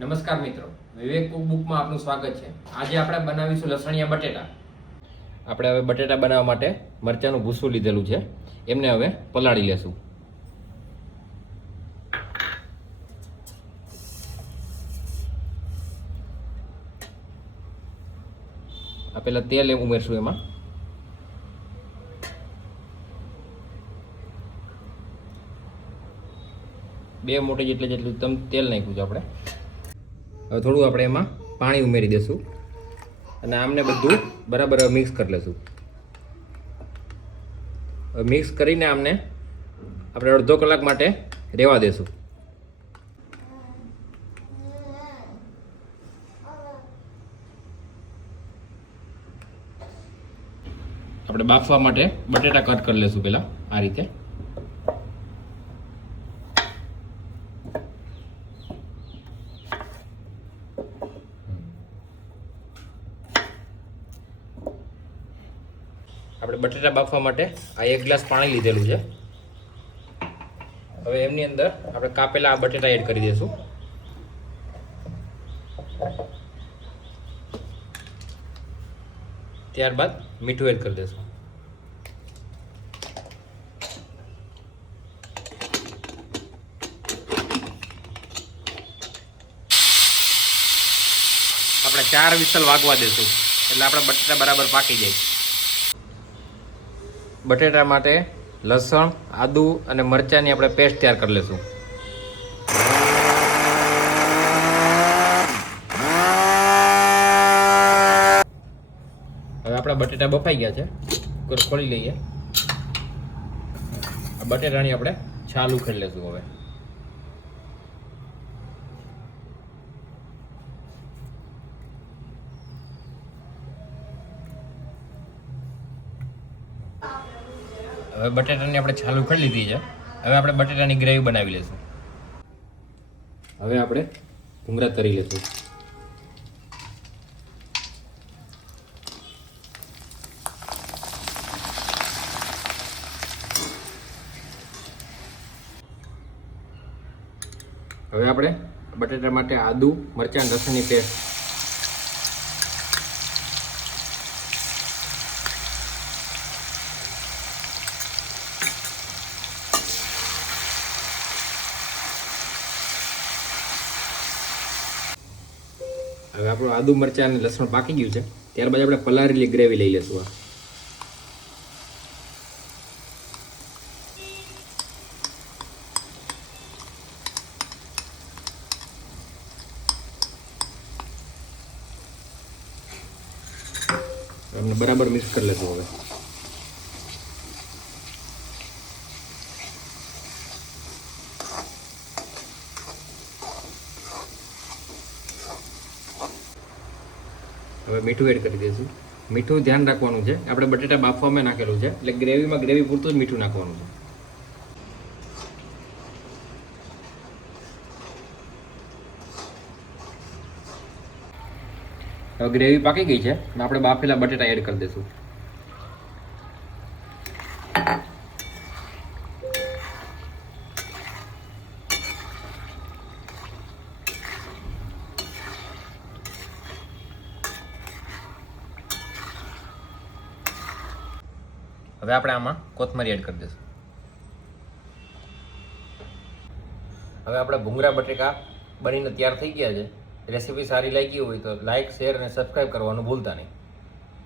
નમસ્કાર મિત્રો, વિવેક કુકબુકમાં આપનું સ્વાગત છે. આજે આપણે બનાવીશું લસણિયા બટેટા. આપણે હવે બટેટા બનાવવા માટે મરચાંનું ભૂસું લીધેલું છે, એમને હવે પલાળી લેશું. આ પહેલા તેલ ઉમેરશું એમાં. બે મોટી જેટલું તેલ નાખ્યું છે આપણે. હવે થોડું આપણે એમાં પાણી ઉમેરી દઈશું અને આમને બધું બરાબર મિક્સ કરી લઈશું. મિક્સ કરીને આમને આપણે અડધો કલાક માટે રહેવા દઈશું. આપણે બાફવા માટે બટેટા કટ કરી લઈશું પહેલા આ રીતે. આપણે બટેટા બાફવા માટે આ 1 ગ્લાસ પાણી લીધેલું છે. હવે એમની અંદર આપણે કાપેલા આ બટેટા એડ કરી દઈશું. ત્યારબાદ મીઠું એડ કરી દઈશું. આપણે 4 વિસલ વાગવા દઈશું એટલે આપણા બટેટા બરાબર પાકી જાય. બટેટા માટે લસણ, આદુ અને મરચાંની આપણે પેસ્ટ તૈયાર કરી લઈશું. હવે આપણા બટેટા બફાઈ ગયા છે, કુકર ખોલી લઈએ. આ બટેટાની આપણે છાલ ઉખેડી લઈશું. હવે હવે બટેટાની આપણે છાલ ઉખેડી લીધી છે. હવે આપણે બટેટાની ગ્રેવી બનાવી લઈશું. હવે આપણે ભૂંગળા તરી લઈશું. હવે આપણે બટેટા માટે આદુ, મરચાં, લસણની પેસ્ટ. હવે આપણું આદુ, મરચાં અને લસણ પાકી ગયું છે. ત્યારબાદ આપણે પલાળેલી ગ્રેવી લઈ લઈશું. અમને બરાબર મિક્સ કરી લેશું. હવે હવે મીઠું એડ કરી દઈશું. મીઠું ધ્યાન રાખવાનું છે, આપણે બટેટા બાફવામાં નાખેલું છે એટલે ગ્રેવીમાં ગ્રેવી પૂરતું જ મીઠું નાખવાનું છે. હવે ગ્રેવી પાકી ગઈ છે અને આપણે બાફેલા બટેટા એડ કરી દઈશું. હવે આપણે આમાં કોથમરી એડ કરી દઈશું. હવે આપણા ભૂંગળા બટેકા બનીને તૈયાર થઈ ગયા છે. રેસીપી સારી લાગી હોય તો લાઇક, શેર અને સબસ્ક્રાઈબ કરવાનું ભૂલતા નહીં.